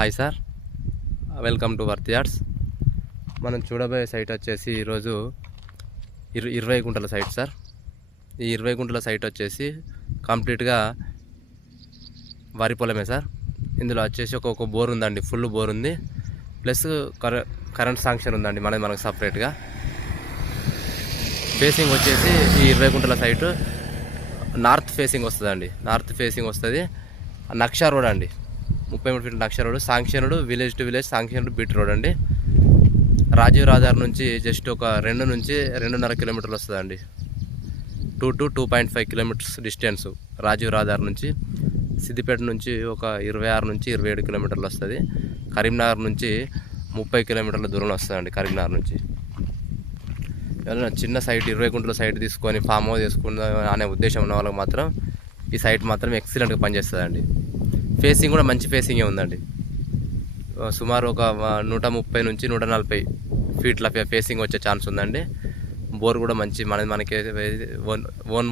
Hi sir, welcome to worth yards. మనం చూడబోయే site వచ్చేసి ఈరోజు 20 గుంటల సైట్ సార్. ఈ 20 గుంటల సైట్ వచ్చేసి కంప్లీట్గా వరి పొలమే సార్. ఇందులో వచ్చేసి ఒక బోర్ ఉందండి, ఫుల్ బోర్ ఉంది, ప్లస్ కరెంట్ శాంక్షన్ ఉందండి మనకు సపరేట్గా. ఫేసింగ్ వచ్చేసి ఈ 20 గుంటల సైటు నార్త్ ఫేసింగ్ వస్తుందండి. నార్త్ ఫేసింగ్ వస్తుంది. నక్షా రోడ్ అండి, 33 ఫీట్ల నక్షా రోడ్. శాంక్షనుడు విలేజ్ టు విలేజ్ శాంక్షనుడు బీట్ రోడ్ అండి. రాజీవ్ రహదారి నుంచి జస్ట్ ఒక 2 నుంచి 2.5 కిలోమీటర్లు వస్తుందండి. 2 to 2.5 కిలోమీటర్స్ డిస్టెన్స్ రాజీవ్ రహదారి నుంచి. సిద్దిపేట నుంచి ఒక 26 నుంచి 27 కిలోమీటర్లు వస్తుంది. కరీంనగర్ నుంచి 30 కిలోమీటర్ల దూరంలో వస్తుందండి. కరీంనగర్ నుంచి ఎవరైనా చిన్న సైట్ 20 గుంటల సైట్ తీసుకొని ఫామ్ హౌస్ చేసుకుందాం అనే ఉద్దేశం ఉన్న వాళ్ళకి మాత్రం ఈ సైట్ మాత్రం ఎక్సలెంట్గా పనిచేస్తుందండి. ఫేసింగ్ కూడా మంచి ఫేసింగే ఉందండి. సుమారు ఒక 130 నుంచి 140 ఫీట్ల ఫేసింగ్ వచ్చే ఛాన్స్ ఉందండి. బోర్ కూడా మంచి మనకి ఓన్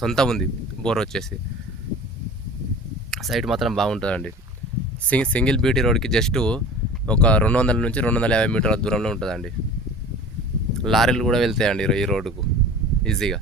సొంత ఉంది బోర్ వచ్చేసి. సైట్ మాత్రం బాగుంటుందండి. సింగిల్ బీటీ రోడ్కి జస్ట్ ఒక 200 నుంచి 250 మీటర్ల దూరంలో ఉంటుందండి. లారీలు కూడా వెళ్తాయండి ఈ రోడ్డుకు ఈజీగా.